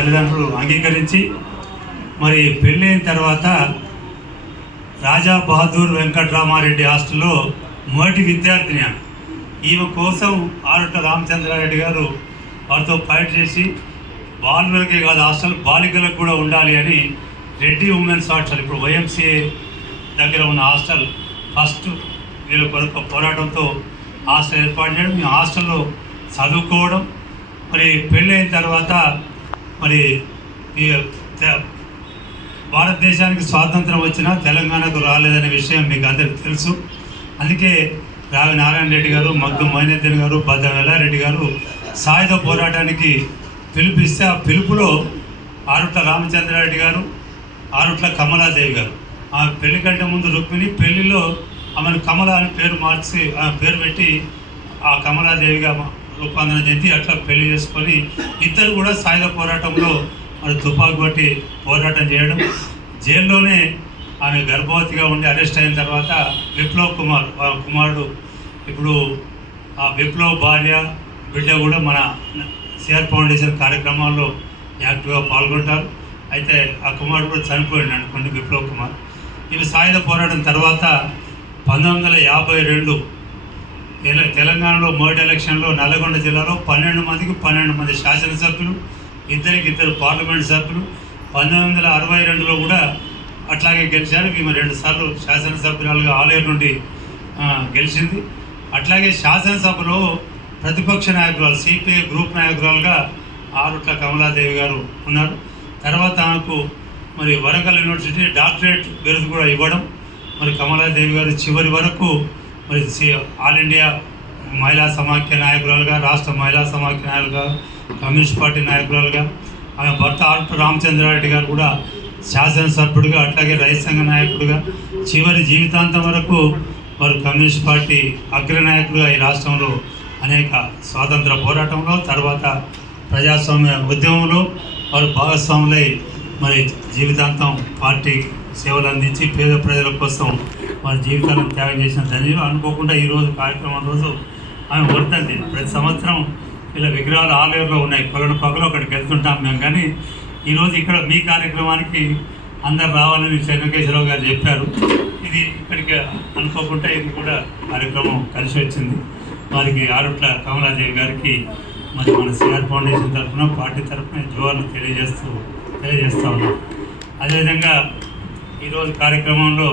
తల్లిదండ్రులు అంగీకరించి మరి పెళ్ళైన తర్వాత రాజా బహదూర్ వెంకట్రామారెడ్డి హాస్టల్లో మొదటి విద్యార్థిని ఆమె. ఈమె కోసం ఆరుట రామచంద్రారెడ్డి గారు వారితో ఫైట్ చేసి బాలులకే కాదు హాస్టల్ బాలికలకు కూడా ఉండాలి అని రెడ్డి ఉమెన్స్ హాస్టల్ ఇప్పుడు వైఎంసీఏ దగ్గర ఉన్న హాస్టల్ ఫస్ట్ వీళ్ళ కొరకు పోరాటంతో హాస్టల్ ఏర్పాటు చేయడం మేము హాస్టల్లో చదువుకోవడం మరి పెళ్ళైన తర్వాత మరి ఈ భారతదేశానికి స్వాతంత్రం వచ్చినా తెలంగాణకు రాలేదనే విషయం మీకు అందరికి తెలుసు. అందుకే రావి నారాయణ రెడ్డి గారు మగ్గు మైనేద్దన్ గారు బద్ద వెల్లారెడ్డి గారు సాయుధ పోరాటానికి పిలుపిస్తే ఆ పిలుపులో ఆరుట్ల రామచంద్రారెడ్డి గారు ఆరుట్ల కమలాదేవి గారు. ఆ పెళ్ళి కంటే ముందు రుక్మిణి పెళ్ళిలో ఆమెను కమల అని పేరు మార్చి పేరు పెట్టి ఆ కమలాదేవిగా రూపాంతరం చెంది అట్లా పెళ్ళి చేసుకొని ఇద్దరు కూడా సాయుధ పోరాటంలో మరి తుపాకు పట్టి పోరాటం చేయడం. జైల్లోనే ఆమె గర్భవతిగా ఉండి అరెస్ట్ అయిన తర్వాత విప్లవ్ కుమార్ ఆ కుమారుడు ఇప్పుడు ఆ విప్లవ్ భార్య బిడ్డ కూడా మన సిఆర్ ఫౌండేషన్ కార్యక్రమాల్లో యాక్టివ్గా పాల్గొంటారు. అయితే ఆ కుమారుడు కూడా చనిపోయాడు అనుకోండి విప్లవ్ కుమార్. ఇవి సాయుధ పోరాటం తర్వాత పంతొమ్మిది వందల యాభై రెండు తెలంగాణలో మొదటి ఎలక్షన్లో నల్గొండ జిల్లాలో పన్నెండు మందికి పన్నెండు మంది శాసనసభ్యులు ఇద్దరికి ఇద్దరు పార్లమెంట్ సభ్యులు. పంతొమ్మిది వందల అరవై రెండులో కూడా అట్లాగే గెలిచారు. మేము రెండు సార్లు శాసనసభ్యురాలుగా ఆలయం నుండి గెలిచింది. అట్లాగే శాసనసభలో ప్రతిపక్ష నాయకురాలు సిపిఐ గ్రూప్ నాయకురాలుగా ఆరుట్ల కమలాదేవి గారు ఉన్నారు. తర్వాత ఆమెకు మరి వరంగల్ యూనివర్సిటీ డాక్టరేట్ బిరుదు కూడా ఇవ్వడం. మరి కమలాదేవి గారు చివరి వరకు మరి సి- ఆల్ ఇండియా మహిళా సమాఖ్య నాయకురాలుగా రాష్ట్ర మహిళా సమాఖ్య నాయకులుగా కమ్యూనిస్ట్ పార్టీ నాయకురాలుగా ఆమె భర్త ఆల్ట రామచంద్రారెడ్డి గారు కూడా శాసనసభ్యుడిగా అట్లాగే రైతు సంఘ నాయకుడిగా చివరి జీవితాంతం వరకు వారు కమ్యూనిస్ట్ పార్టీ అగ్రనాయకులుగా ఈ రాష్ట్రంలో అనేక స్వాతంత్ర పోరాటంలో తర్వాత ప్రజాస్వామ్య ఉద్యమంలో వారు భాగస్వాములై మరి జీవితాంతం పార్టీ సేవలు అందించి పేద ప్రజల కోసం వారి జీవితాలను త్యాగం చేసిన ధన్యులు. అనుకోకుండా ఈరోజు కార్యక్రమం రోజు ఆమె వర్తంది ప్రతి సంవత్సరం ఇలా విగ్రహాలు ఆలయంలో ఉన్నాయి. కొలను పగలు అక్కడికి వెళ్తుంటాం మేము. కానీ ఈరోజు ఇక్కడ మీ కార్యక్రమానికి అందరు రావాలని చెన్నకేశ్వరరావు గారు చెప్పారు. ఇది ఇక్కడికి అనుకోకుండా ఇది కూడా కార్యక్రమం కలిసి వచ్చింది. వారికి ఆరుట్ల కమలాదేవి గారికి మరి మన సిఆర్ ఫౌండేషన్ తరఫున పార్టీ తరఫున జోహార్లు తెలియజేస్తూ తెలియజేస్తా ఉన్నాం. అదేవిధంగా ఈరోజు కార్యక్రమంలో